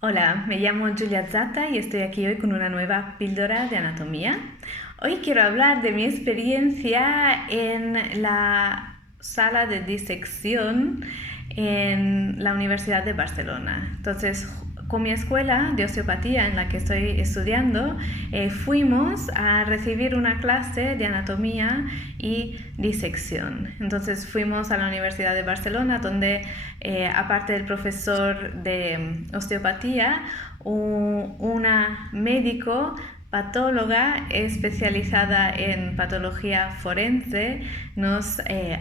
Hola, me llamo Julia Zata y estoy aquí hoy con una nueva píldora de anatomía. Hoy quiero hablar de mi experiencia en la sala de disección en la Universidad de Barcelona. Entonces, con mi escuela de osteopatía en la que estoy estudiando, fuimos a recibir una clase de anatomía y disección. Entonces fuimos a la Universidad de Barcelona donde aparte del profesor de osteopatía, una médico patóloga especializada en patología forense nos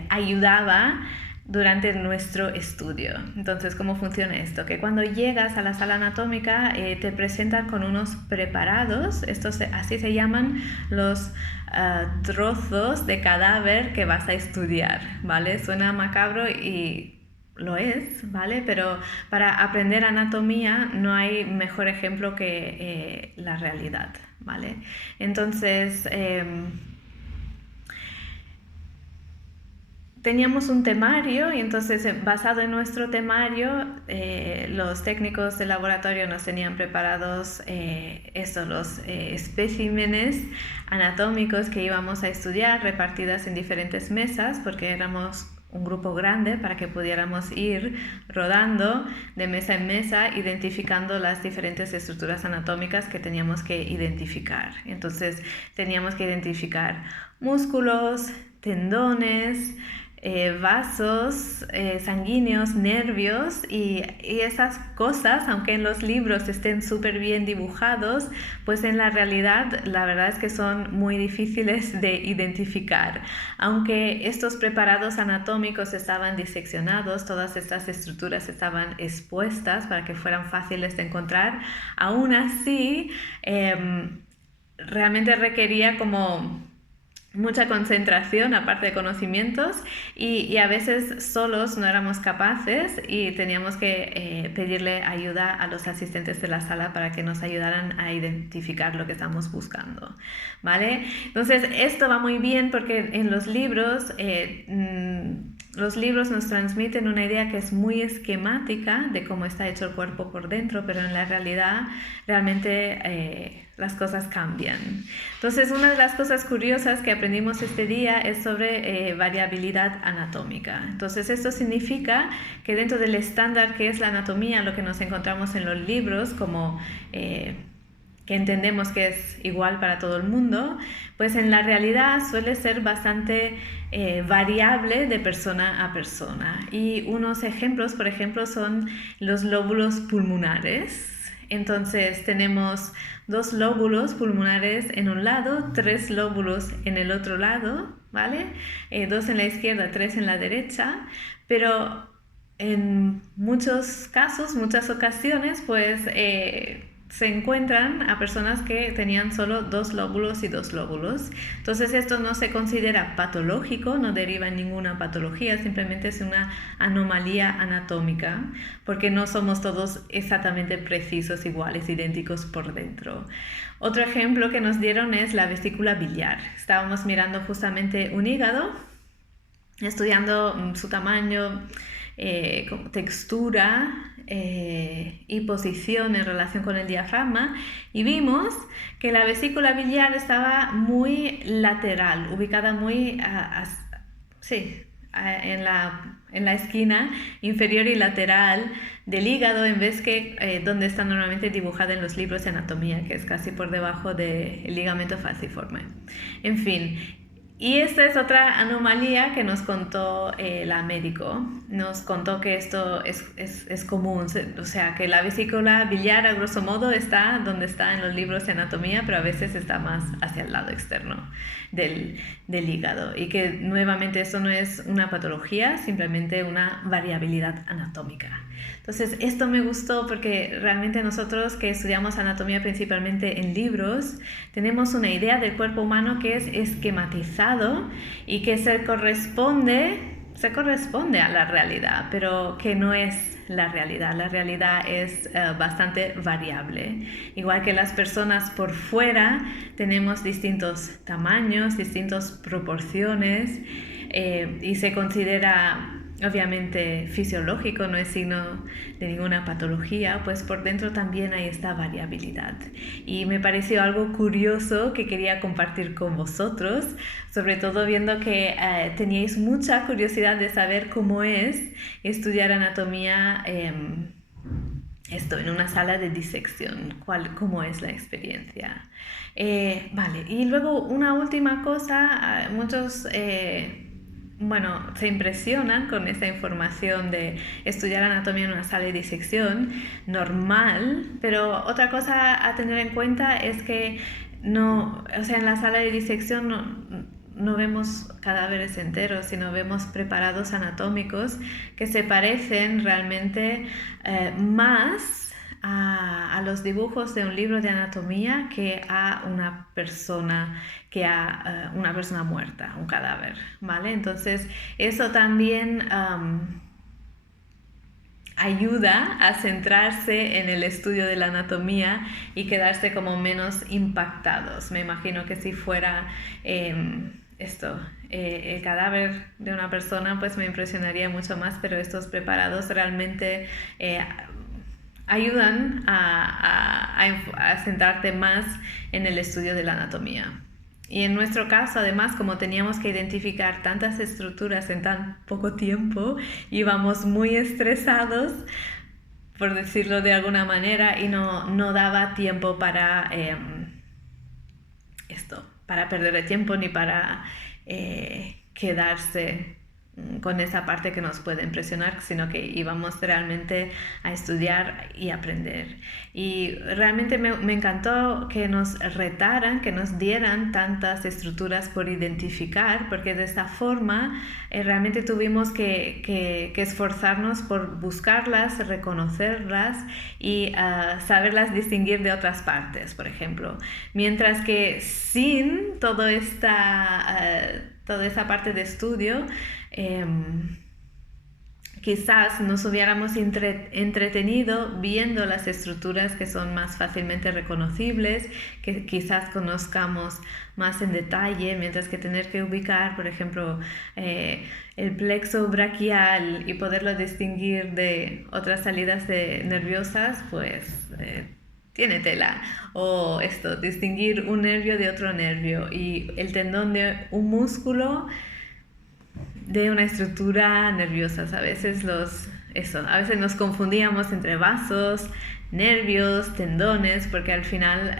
ayudaba durante nuestro estudio. Entonces, ¿cómo funciona esto? Que cuando llegas a la sala anatómica te presentan con unos preparados, así se llaman los trozos de cadáver que vas a estudiar, ¿vale? Suena macabro y lo es, ¿vale? Pero para aprender anatomía no hay mejor ejemplo que la realidad, ¿vale? Entonces, teníamos un temario y entonces basado en nuestro temario los técnicos del laboratorio nos tenían preparados los especímenes anatómicos que íbamos a estudiar repartidas en diferentes mesas porque éramos un grupo grande para que pudiéramos ir rodando de mesa en mesa identificando las diferentes estructuras anatómicas que teníamos que identificar. Entonces teníamos que identificar músculos, tendones, vasos sanguíneos, nervios y esas cosas, aunque en los libros estén súper bien dibujados, pues en la realidad la verdad es que son muy difíciles de identificar. Aunque estos preparados anatómicos estaban diseccionados, todas estas estructuras estaban expuestas para que fueran fáciles de encontrar, aún así realmente requería como mucha concentración aparte de conocimientos y a veces solos no éramos capaces y teníamos que pedirle ayuda a los asistentes de la sala para que nos ayudaran a identificar lo que estamos buscando, ¿vale? Entonces esto va muy bien porque en los libros nos transmiten una idea que es muy esquemática de cómo está hecho el cuerpo por dentro, pero en la realidad realmente las cosas cambian. Entonces, una de las cosas curiosas que aprendimos este día es sobre variabilidad anatómica. Entonces, esto significa que dentro del estándar que es la anatomía, lo que nos encontramos en los libros, como que entendemos que es igual para todo el mundo, pues en la realidad suele ser bastante variable de persona a persona. Y unos ejemplos, por ejemplo, son los lóbulos pulmonares. Entonces tenemos 2 lóbulos pulmonares en un lado, 3 lóbulos en el otro lado, ¿vale? 2 en la izquierda, 3 en la derecha, pero en muchos casos, muchas ocasiones, pues se encuentran a personas que tenían solo 2 lóbulos y 2 lóbulos. Entonces esto no se considera patológico, no deriva en ninguna patología, simplemente es una anomalía anatómica, porque no somos todos exactamente precisos, iguales, idénticos por dentro. Otro ejemplo que nos dieron es la vesícula biliar. Estábamos mirando justamente un hígado, estudiando su tamaño, textura y posición en relación con el diafragma y vimos que la vesícula biliar estaba muy lateral, ubicada muy en la esquina inferior y lateral del hígado en vez que donde está normalmente dibujada en los libros de anatomía, que es casi por debajo del ligamento falciforme. En fin, y esta es otra anomalía que nos contó la médico. Nos contó que esto es común, o sea, que la vesícula biliar a grosso modo está donde está en los libros de anatomía, pero a veces está más hacia el lado externo del hígado. Y que nuevamente esto no es una patología, simplemente una variabilidad anatómica. Entonces esto me gustó porque realmente nosotros que estudiamos anatomía principalmente en libros, tenemos una idea del cuerpo humano que es esquematizado y que se corresponde a la realidad, pero que no es la realidad. La realidad es bastante variable. Igual que las personas por fuera tenemos distintos tamaños, distintas proporciones y se considera obviamente fisiológico, no es signo de ninguna patología, pues por dentro también hay esta variabilidad. Y me pareció algo curioso que quería compartir con vosotros, sobre todo viendo que teníais mucha curiosidad de saber cómo es estudiar anatomía en una sala de disección, cómo es la experiencia. Vale, y luego una última cosa, muchos se impresionan con esta información de estudiar anatomía en una sala de disección, normal, pero otra cosa a tener en cuenta es que en la sala de disección no vemos cadáveres enteros, sino vemos preparados anatómicos que se parecen realmente más a los dibujos de un libro de anatomía que a una persona muerta, un cadáver, ¿vale? Entonces eso también ayuda a centrarse en el estudio de la anatomía y quedarse como menos impactados. Me imagino que si fuera el cadáver de una persona, pues me impresionaría mucho más, pero estos preparados realmente ayudan a centrarte más en el estudio de la anatomía. Y en nuestro caso, además, como teníamos que identificar tantas estructuras en tan poco tiempo, íbamos muy estresados, por decirlo de alguna manera, y no daba tiempo para para perder el tiempo ni para quedarse con esa parte que nos puede impresionar, sino que íbamos realmente a estudiar y aprender. Y realmente me encantó que nos retaran, que nos dieran tantas estructuras por identificar, porque de esta forma realmente tuvimos que esforzarnos por buscarlas, reconocerlas y saberlas distinguir de otras partes, por ejemplo. Mientras que sin toda esa parte de estudio, quizás nos hubiéramos entretenido viendo las estructuras que son más fácilmente reconocibles, que quizás conozcamos más en detalle, mientras que tener que ubicar, por ejemplo, el plexo braquial y poderlo distinguir de otras salidas nerviosas, pues tiene tela. O distinguir un nervio de otro nervio y el tendón de un músculo de una estructura nerviosa. A veces nos confundíamos entre vasos, nervios, tendones, porque al final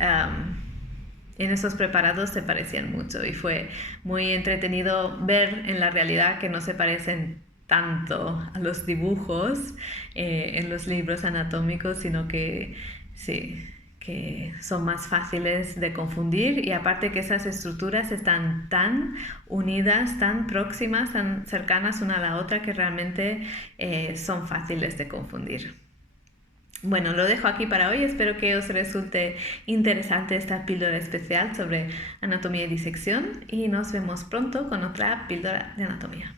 en esos preparados se parecían mucho y fue muy entretenido ver en la realidad que no se parecen tanto a los dibujos en los libros anatómicos, sino que sí, que son más fáciles de confundir, y aparte que esas estructuras están tan unidas, tan próximas, tan cercanas una a la otra, que realmente son fáciles de confundir. Bueno, lo dejo aquí para hoy. Espero que os resulte interesante esta píldora especial sobre anatomía y disección, y nos vemos pronto con otra píldora de anatomía.